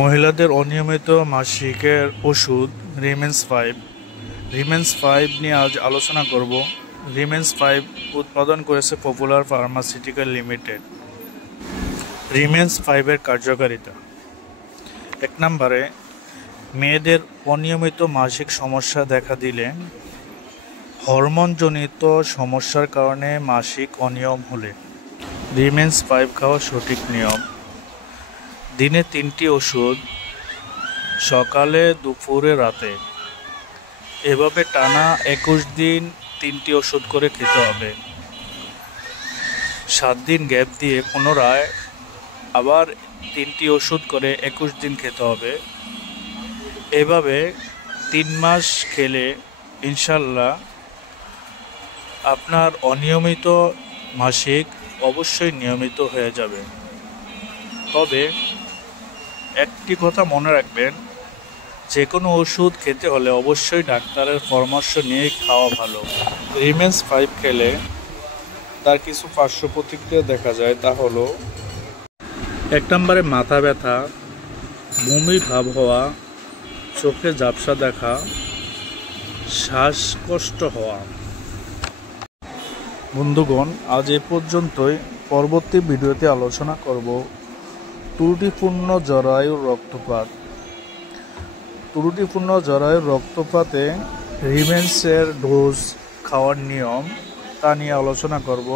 মহিলাদের অনিয়মিত মাসিকের ওষুধ রিমেন্স 5 নিয়ে আজ আলোচনা করব। রিমেন্স 5 উৎপাদন করেছে পপুলার ফার্মাসিউটিক্যাল লিমিটেড। রিমেন্স 5 এর কার্যকারিতা। 1 নম্বরে, মেয়েদের অনিয়মিত মাসিক সমস্যা দেখা দিলে, হরমোনজনিত সমস্যার কারণে মাসিক অনিয়ম হলে রিমেন্স 5 খাওয়া সঠিক নিয়ম। দিনে 3টি ওষুধ, সকালে, দুপুরে, রাতে। এভাবে টানা 21 দিন 3টি ওষুধ করে খেতে হবে। 7 দিন গ্যাপ দিয়ে পুনরায় আবার 3টি ওষুধ করে 21 দিন খেতে হবে। এভাবে 3 মাস খেলে ইনশাল্লাহ আপনার অনিয়মিত মাসিক অবশ্যই নিয়মিত হয়ে যাবে। তবে একটি কথা মনে রাখবেন, যে কোনো ওষুধ খেতে হলে অবশ্যই ডাক্তারের পরামর্শ নিয়ে খাওয়া ভালো। রিমেন্স 5 খেলে তার কিছু পার্শ্ব প্রতিক্রিয়া দেখা যায়, তা হলো 1 নম্বরে মাথা ব্যথা, বমি ভাব হওয়া, চোখে ঝাপসা দেখা, শ্বাসকষ্ট হওয়া। বন্ধুগণ, আজ এ পর্যন্তই। পরবর্তী ভিডিওতে আলোচনা করব ত্রুটিপূর্ণ জরায়ুর রক্তপাত। ত্রুটিপূর্ণ জরায়ুর রক্তপাতে রিমেন্সের ডোজ খাওয়ার নিয়ম তা নিয়ে আলোচনা করব।